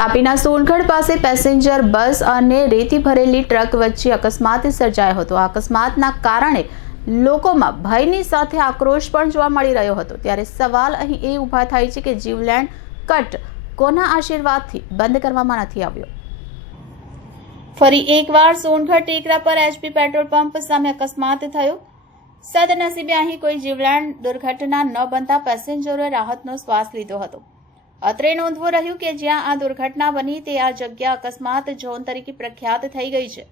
તાપીના સોનગઢ પાસે પેસેન્જર બસ અને રેતી ભરેલી ટ્રક વચ્ચે અકસ્માત સર્જાયો હતો। આ અકસ્માતના કારણે લોકોમાં ભયની સાથે આક્રોશ પણ જોવા મળી રહ્યો હતો। ત્યારે સવાલ અહીં એ ઊભા થાય છે કે જીવલેણ કટ કોના આશીર્વાદથી બંધ કરવામાં નથી આવ્યો। ફરી એકવાર સોનગઢ ટેકરા પર એચપી પેટ્રોલ પંપ સામે અકસ્માત થયો। સદનસીબે અહીં કોઈ જીવલેણ દુર્ઘટના ન બનતા પેસેન્જરોએ રાહતનો શ્વાસ લીધો હતો। અત્રે નોંધવું રહ્યું કે જ્યાં આ દુર્ઘટના બની તે આ જગ્યા અકસ્માત ઝોન તરીકે પ્રખ્યાત થઈ ગઈ છે।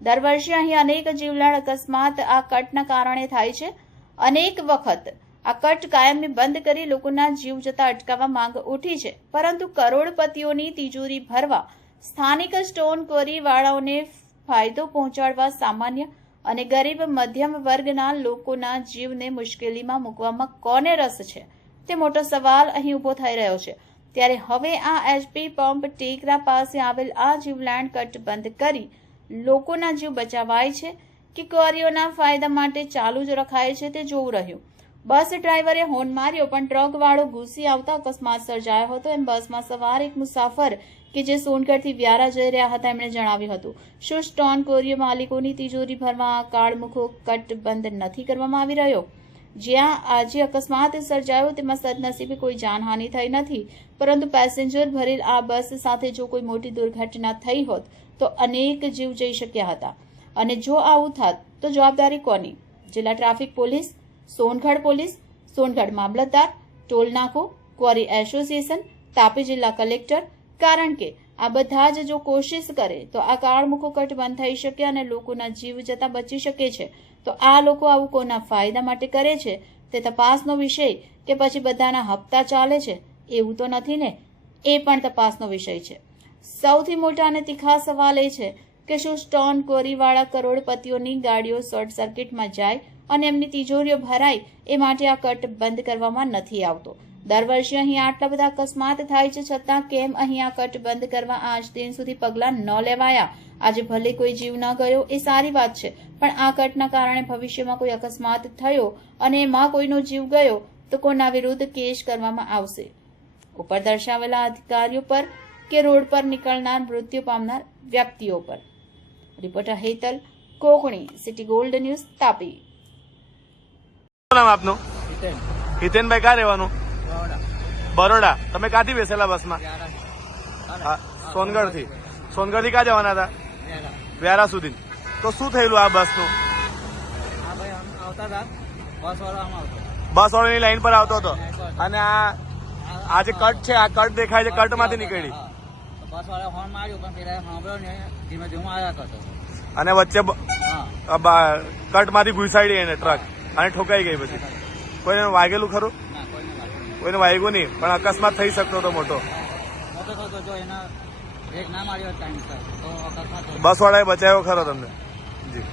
દર વર્ષે અહીં અનેક જીવલેણ અકસ્માત આ કટના કારણે થાય છે। અનેક વખત આ કટ કાયમી બંધ કરી લોકોના જીવ જતા અટકાવવા માંગ ઉઠી છે, પરંતુ કરોડપતિઓની તિજોરી ભરવા, સ્થાનિક સ્ટોન ક્વોરી વાળાઓને ફાયદો પહોંચાડવા સામાન્ય અને ગરીબ મધ્યમ વર્ગના લોકોના જીવને મુશ્કેલીમાં મૂકવામાં કોને રસ છે તે મોટો સવાલ અહીં ઊભો થઈ રહ્યો છે। ત્યારે હવે આ એચપી પંપ ટેકરા પાસે આવેલ આ જીવલેણ કટ બંધ કરી લોકોના જીવ બચાવાય છે કે ક્વોરીઓના ફાયદા માટે ચાલુ જ રખાય છે તે જોવું રહ્યું। બસ ડ્રાઈવરે હોર્ન માર્યો પણ ટ્રક વાળો ઘૂસી આવતા અકસ્માત સર્જાયો હતો એમ બસમાં સવાર એક મુસાફર કે જે સોનગઢથી વ્યારા જઈ રહ્યા હતા એમણે જણાવ્યું હતું। શું સ્ટોન ક્વોરીઓ માલિકોની તિજોરી ભરવા કાળમુખો કટ બંધ નથી કરવામાં આવી રહ્યો? જ્યાં આજે અકસ્માત સર્જાયો તેમાં સદનસીબે કોઈ જાનહાનિ થઈ નથી, પરંતુ પેસેન્જર ભરેલ આ બસ સાથે જો કોઈ મોટી દુર્ઘટના થઈ હોત તો અનેક જીવ જઈ શક્યા હતા। અને જો આવું થાત તો જવાબદારી કોની? જિલ્લા traffic police, Songadh police, Songadh મામલતદાર, ટોલ નાકો, ક્વોરી એસોસિએશન, તાપી જિલ્લા કલેક્ટર? કારણ કે આ બધા જ જો કોશિશ કરે તો આ કાળમુખો કટ બંધ થઈ શકે અને લોકોના જીવ જતા બચી શકે છે। તો આ લોકો આવું કોના ફાયદા માટે કરે છે તે તપાસનો વિષય કે પછી બધાના હપ્તા ચાલે છે એવું તો નથી ને? એ પણ તપાસનો વિષય છે। સૌથી મોટા અને તીખા સવાલ એ છે કે શું સ્ટોન ક્વોરીવાળા કરોડપતિઓની ગાડીઓ શોર્ટ સર્કિટમાં જાય અને એમની તિજોરીઓ ભરાય એ માટે આ કટ બંધ કરવામાં નથી આવતો। દર વર્ષે અહીં આટલા બધા અકસ્માત થાય છે છતાં કેમ અહીં આ કટ બંધ કરવા આજ દિન સુધી પગલાં ન લેવાયા? આજે ભલે કોઈ જીવ ન ગયો એ સારી વાત છે, પણ આ કટના કારણે ભવિષ્યમાં કોઈ અકસ્માત થયો અને એમાં કોઈનો જીવ ગયો તો કોના વિરુદ્ધ કેસ કરવામાં આવશે? ઉપર દર્શાવેલા અધિકારીઓ પર કે રોડ પર નીકળનાર મૃત્યુ પામનાર વ્યક્તિઓ પર? Reporter Hetal Kokani, city gold news, Tapi. શું નામ આપનું? હિતેનભાઈ, ક્યાં રહેવાનું? બરોડા। તમે ક્યાંથી બેસેલા બસમાં? સોનગઢ થી ક્યાં જવાના હતા? વ્યારા સુધી। તો શું થયેલું આ બસનું? બસ વાળાની લાઈન પર આવતો હતો અને આ જે કટ છે આ કટ દેખાય છે, કટ માંથી નીકળી અને વચ્ચે કટ માંથી ઘુસાડી એને ટ્રક અને ઠોકાઈ ગઈ। પછી કોઈને વાગેલું ખરું? કોઈને વાગ્યું નહીં, પણ અકસ્માત થઈ શકતો હતો મોટો। બસ વાળાએ બચાવ્યો ખરો તમને? જી।